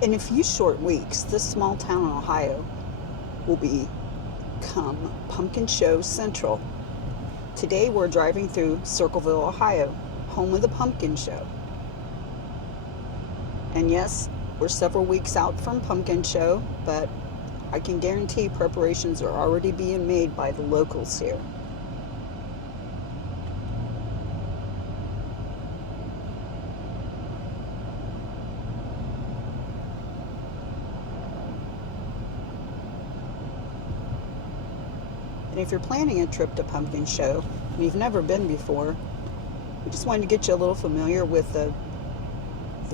In a few short weeks, this small town in Ohio will become Pumpkin Show Central. Today we're driving through Circleville, Ohio, home of the Pumpkin Show. And yes, we're several weeks out from Pumpkin Show, but I can guarantee preparations are already being made by the locals here. And if you're planning a trip to Pumpkin Show and you've never been before, we just wanted to get you a little familiar with the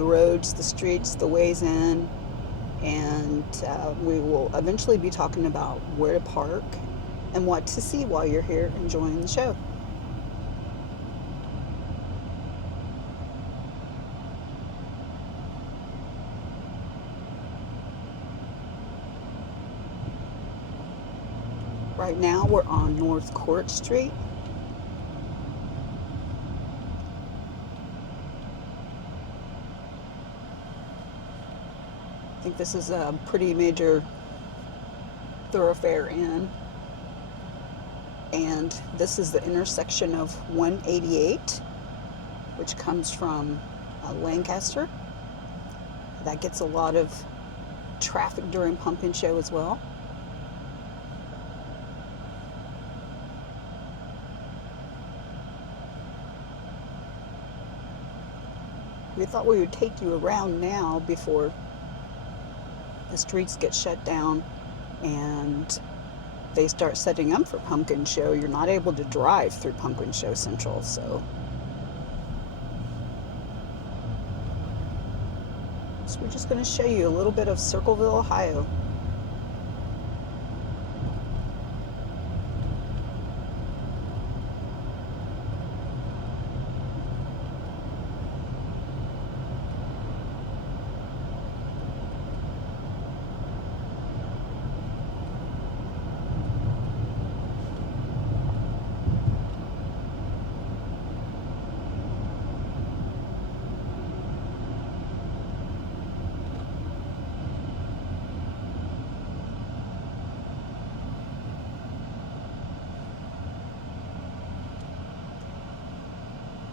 roads, the streets, the ways in, and we will eventually be talking about where to park and what to see while you're here enjoying the show. Right now we're on North Court Street. I think this is a pretty major thoroughfare in. And this is the intersection of 188, which comes from Lancaster. That gets a lot of traffic during Pumpkin Show as well. We thought we would take you around now before the streets get shut down and they start setting up for Pumpkin Show. You're not able to drive through Pumpkin Show Central, so we're just going to show you a little bit of Circleville, Ohio.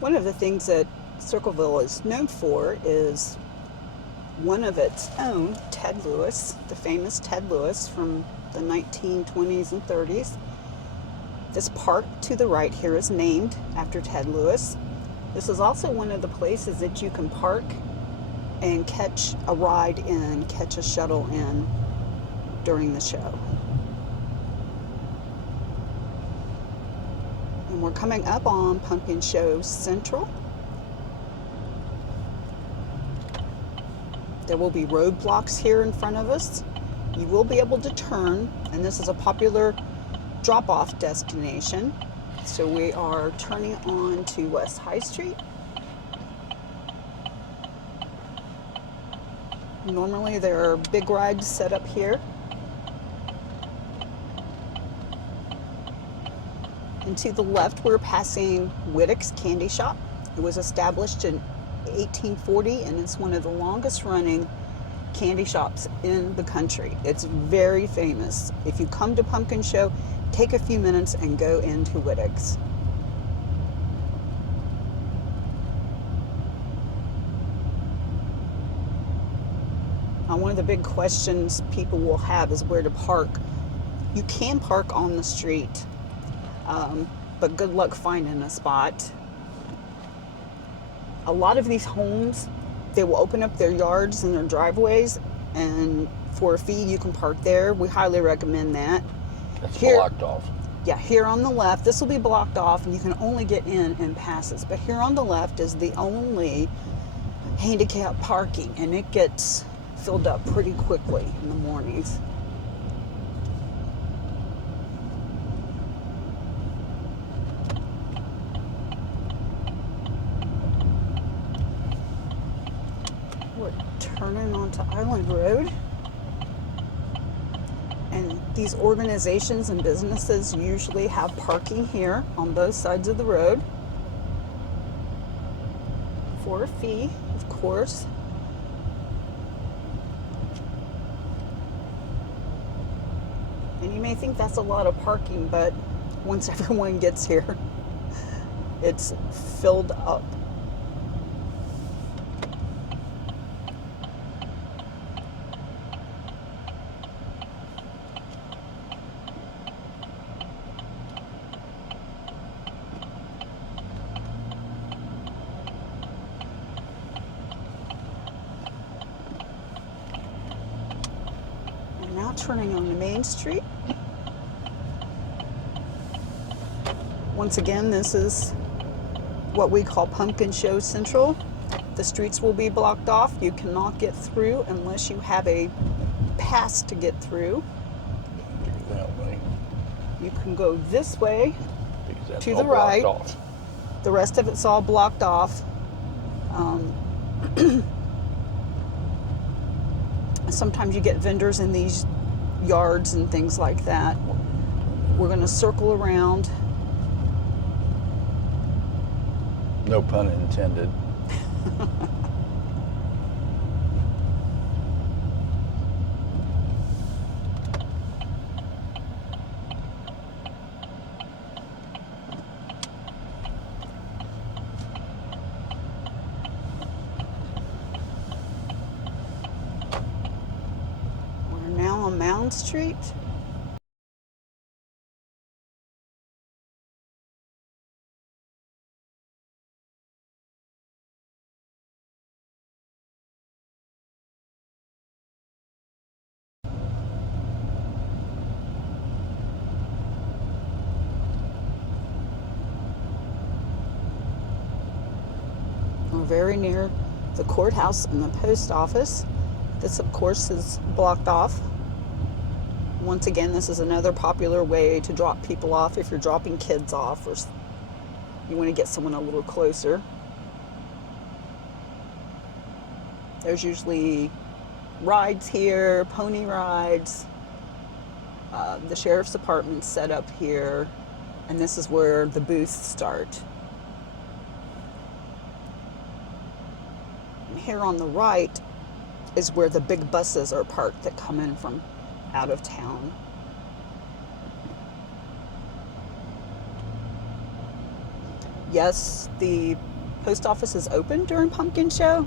One of the things that Circleville is known for is one of its own, Ted Lewis, the famous Ted Lewis from the 1920s and 30s. This park to the right here is named after Ted Lewis. This is also one of the places that you can park and catch a ride in, catch a shuttle in during the show. We're coming up on Pumpkin Show Central. There will be roadblocks here in front of us. You will be able to turn, and this is a popular drop-off destination. So we are turning on to West High Street. Normally there are big rides set up here. And to the left, we're passing Whittick's Candy Shop. It was established in 1840, and it's one of the longest running candy shops in the country. It's very famous. If you come to Pumpkin Show, take a few minutes and go into Whittick's. Now, one of the big questions people will have is where to park. You can park on the street. But good luck finding a spot. A lot of these homes, they will open up their yards and their driveways, and for a fee you can park there. We highly recommend that. It's blocked off. Yeah, here on the left, this will be blocked off and you can only get in passes. But here on the left is the only handicap parking, and it gets filled up pretty quickly in the mornings. We're turning onto Island Road. And these organizations and businesses usually have parking here on both sides of the road for a fee, of course. And you may think that's a lot of parking, but once everyone gets here, it's filled up. And now turning on the main street. Once again, this is what we call Pumpkin Show Central. The streets will be blocked off. You cannot get through unless you have a pass to get through. That way. You can go this way Because that's to all the right. blocked off. The rest of it's all blocked off. Sometimes you get vendors in these yards and things like that. We're going to circle around. No pun intended. We're now on Mound Street. We're very near the courthouse and the post office. This, of course, is blocked off. Once again, this is another popular way to drop people off if you're dropping kids off or you want to get someone a little closer. There's usually rides here, pony rides. The sheriff's department's set up here, and this is where the booths start. And here on the right is where the big buses are parked that come in from out of town. Yes, the post office is open during Pumpkin Show,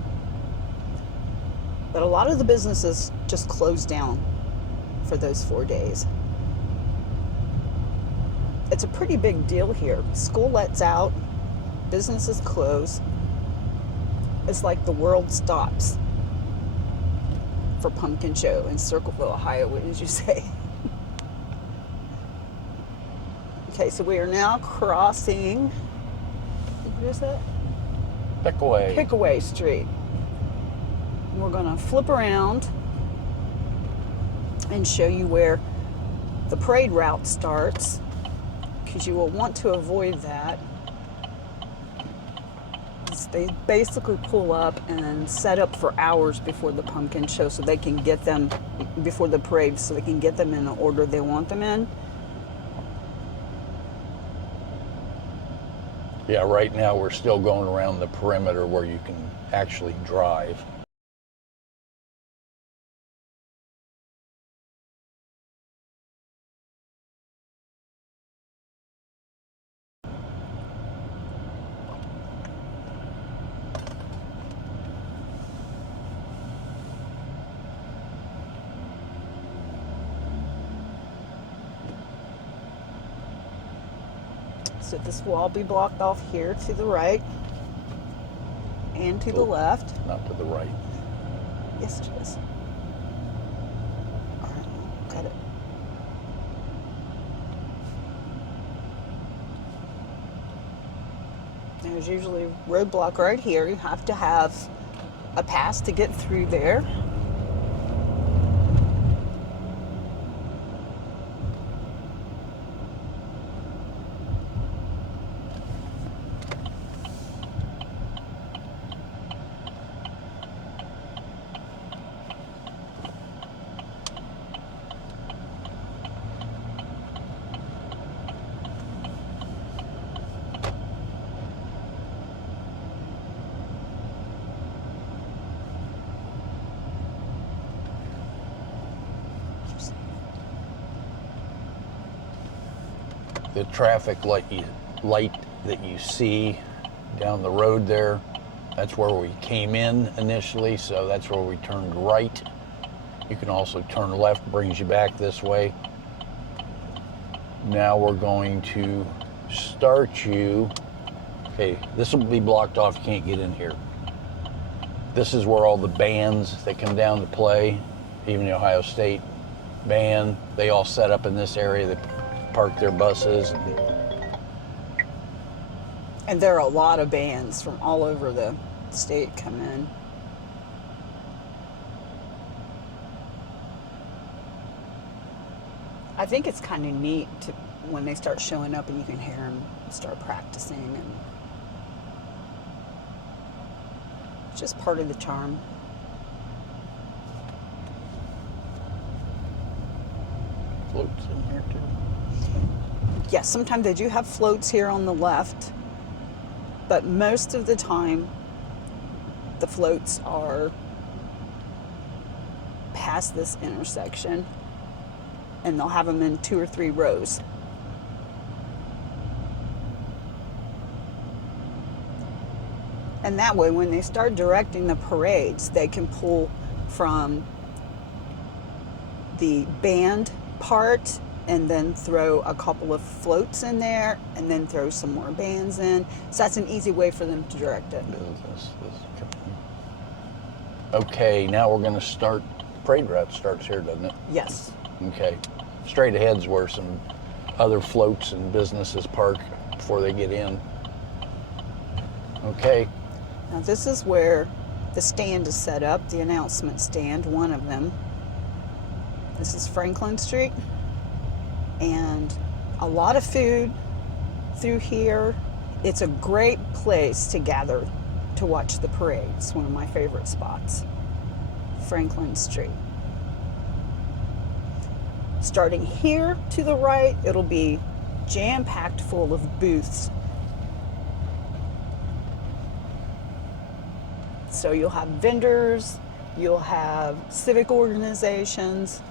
but a lot of the businesses just close down for those 4 days. It's a pretty big deal here. School lets out, businesses close. It's like the world stops for Pumpkin Show in Circleville, Ohio. What did you say? Okay, so we are now crossing, what is that? Pickaway Street. We're going to flip around and show you where the parade route starts, because you will want to avoid that. They basically pull up and set up for hours before the pumpkin show so they can get them, before the parade, so they can get them in the order they want them in. Yeah, right now we're still going around the perimeter where you can actually drive. So this will all be blocked off here to the right and to the left. Not to the right. Yes, it is. All right, got it. There's usually a roadblock right here. You have to have a pass to get through there. The traffic light that you see down the road there, that's where we came in initially, so that's where we turned right. You can also turn left, brings you back this way. Now we're going to start you. Okay, this will be blocked off, you can't get in here. This is where all the bands that come down to play, even the Ohio State band, they all set up in this area. They park their buses. And there are a lot of bands from all over the state come in. I think it's kind of neat when they start showing up and you can hear them start practicing, and it's just part of the charm. Floats in here too. Yes, sometimes they do have floats here on the left, but most of the time the floats are past this intersection, and they'll have them in 2 or 3 rows. And that way, when they start directing the parades, they can pull from the band part and then throw a couple of floats in there and then throw some more bands in. So that's an easy way for them to direct it. Okay, now we're going to start. Parade route starts here, doesn't it? Yes. Okay. Straight ahead's where some other floats and businesses park before they get in. Okay. Now this is where the stand is set up, the announcement stand, one of them. This is Franklin Street, and a lot of food through here. It's a great place to gather to watch the parade. It's one of my favorite spots, Franklin Street. Starting here to the right, it'll be jam-packed full of booths. So you'll have vendors, you'll have civic organizations,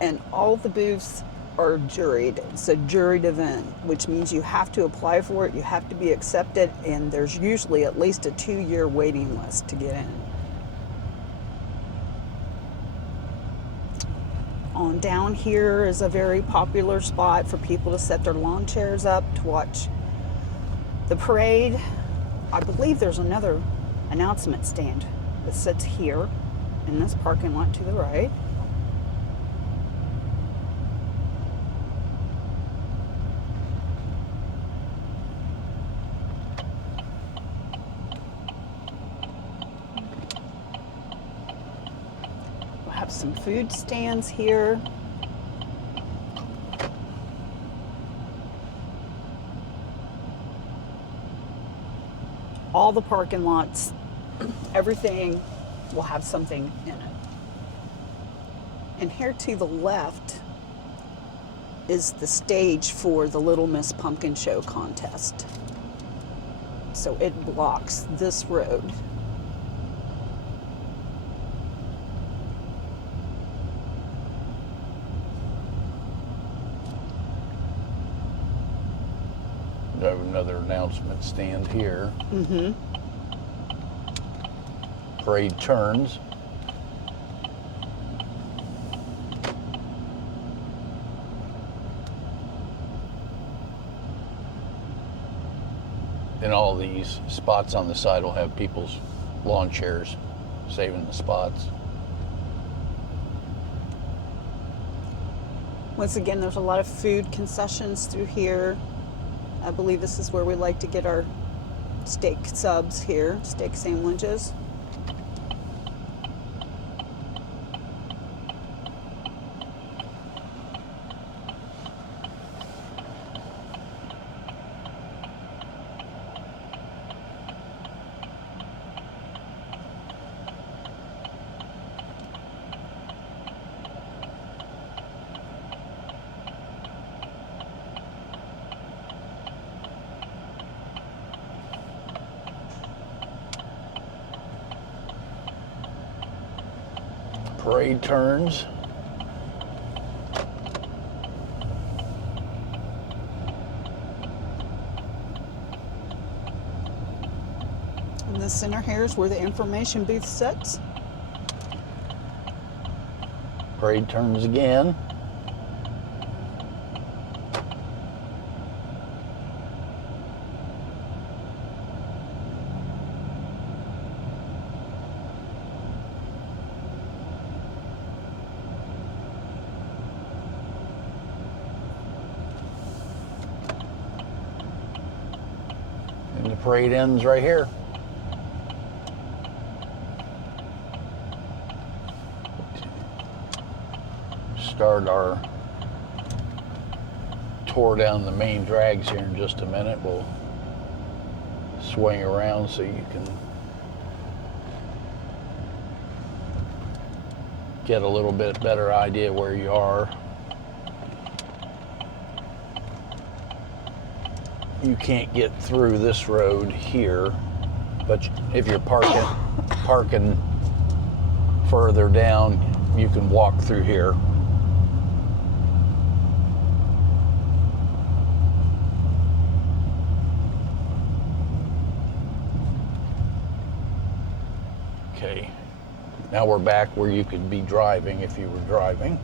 and all the booths are juried. It's a juried event, which means you have to apply for it, you have to be accepted, and there's usually at least a 2-year waiting list to get in. On down here is a very popular spot for people to set their lawn chairs up to watch the parade. I believe there's another announcement stand that sits here in this parking lot to the right. We'll have some food stands here. All the parking lots, everything will have something in it. And here to the left is the stage for the Little Miss Pumpkin Show contest. So it blocks this road. We have another announcement stand here. Mm-hmm. Parade turns. And all these spots on the side will have people's lawn chairs, saving the spots. Once again, there's a lot of food concessions through here. I believe this is where we like to get our steak subs here, steak sandwiches. Parade turns. the center here is where the information booth sits. Parade turns again. And the parade ends right here. Start our tour down the main drags here in just a minute. We'll swing around so you can get a little bit better idea where you are. You can't get through this road here, but if you're parking further down, you can walk through here. Okay, now we're back where you could be driving if you were driving.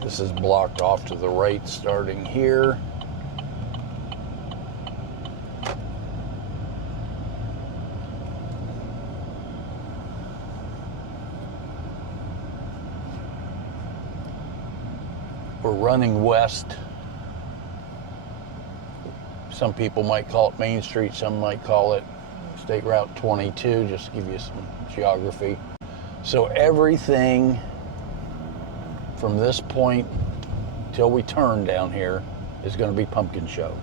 This is blocked off to the right starting here. We're running west. Some people might call it Main Street, some might call it State Route 22, just to give you some geography. So everything from this point till we turn down here is going to be Pumpkin Show.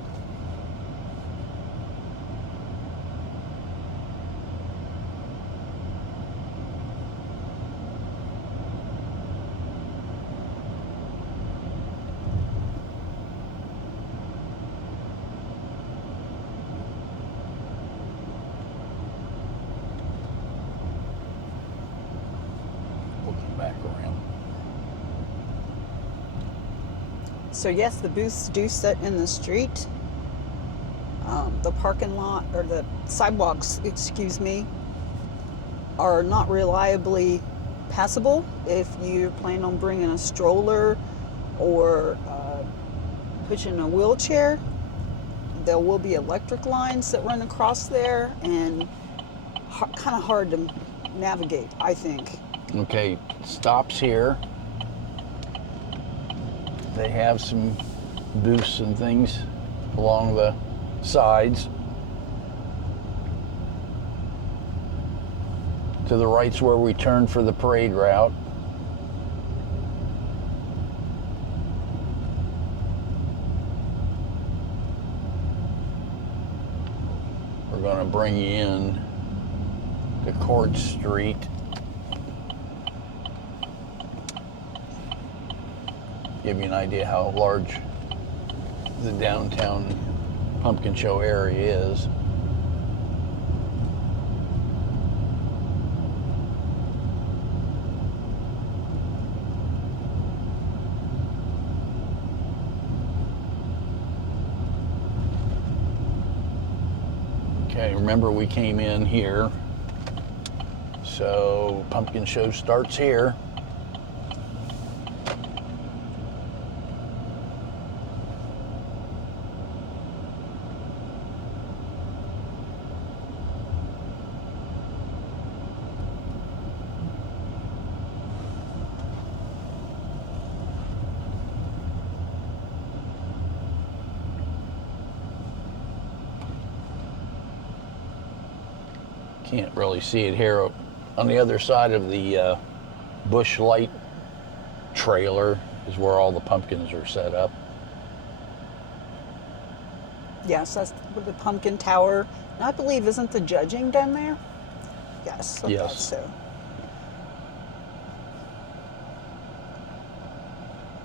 We'll come back around. So yes, the booths do sit in the street. The parking lot, or the sidewalks, excuse me, are not reliably passable if you plan on bringing a stroller or pushing a wheelchair. There will be electric lines that run across there, and kind of hard to navigate, I think. Okay, stops here. They have some booths and things along the sides. To the right's where we turn for the parade route. We're going to bring you in to Court Street. Give you an idea how large the downtown Pumpkin Show area is. Okay, remember we came in here, so Pumpkin Show starts here. Can't really see it here. On the other side of the Bush Light trailer is where all the pumpkins are set up. Yes, that's with the pumpkin tower. And I believe, isn't the judging done there? Yes, I thought Yes. so.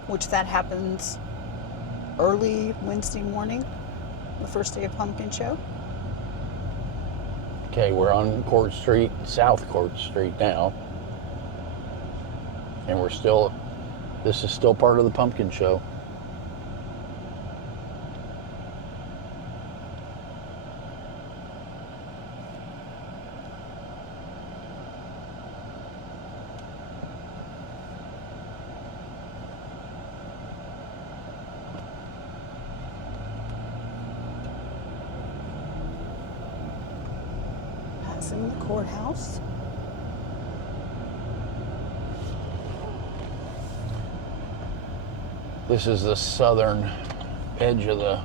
Which that happens early Wednesday morning, the first day of Pumpkin Show. Okay, we're on Court Street, South Court Street now. And this is still part of the pumpkin show. Passing the courthouse. This is the southern edge of the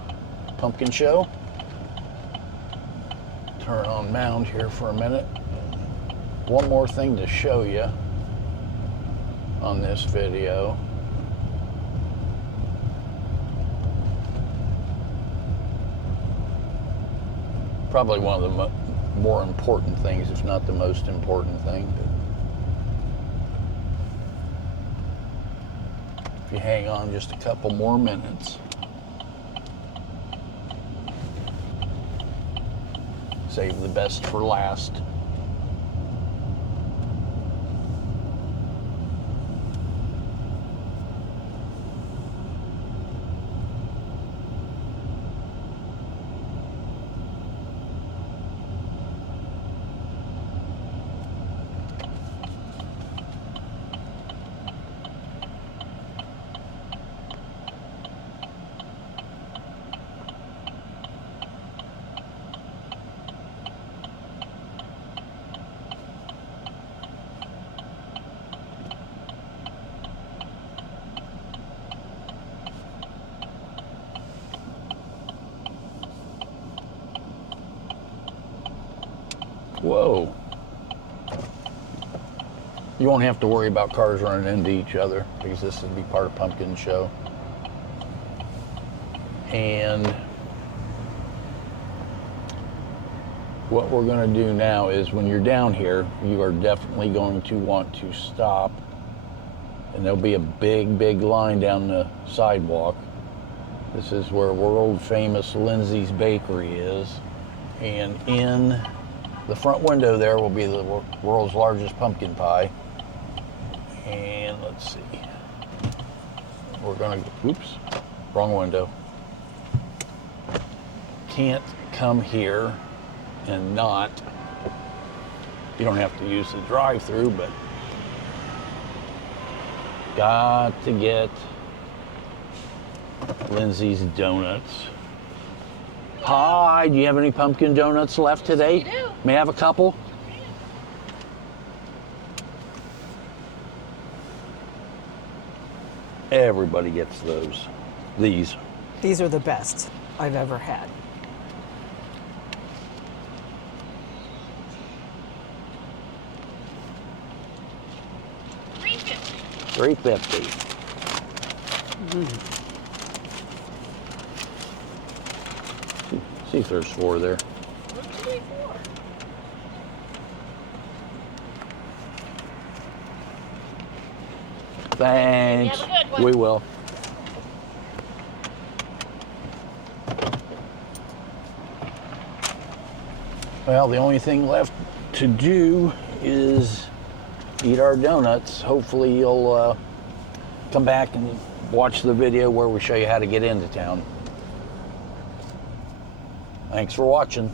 pumpkin show. Turn on Mound here for a minute. One more thing to show you on this video. Probably one of the more important things, if not the most important thing. If you hang on just a couple more minutes. Save the best for last. Whoa. You won't have to worry about cars running into each other because this will be part of Pumpkin Show. And what we're going to do now is when you're down here, you are definitely going to want to stop. And there'll be a big, big line down the sidewalk. This is where world famous Lindsay's Bakery is. And in the front window there will be the world's largest pumpkin pie. And let's see. We're gonna, oops, wrong window. Can't come here and not, you don't have to use the drive-through, but got to get Lindsay's Donuts. Hi, do you have any pumpkin donuts left today? Yes, we do. May I have a couple? Everybody gets those. These. These are the best I've ever had. $3.50. See if there's 4 there. Thanks. You have a good one. We will. Well, the only thing left to do is eat our donuts. Hopefully you'll come back and watch the video where we show you how to get into town. Thanks for watching.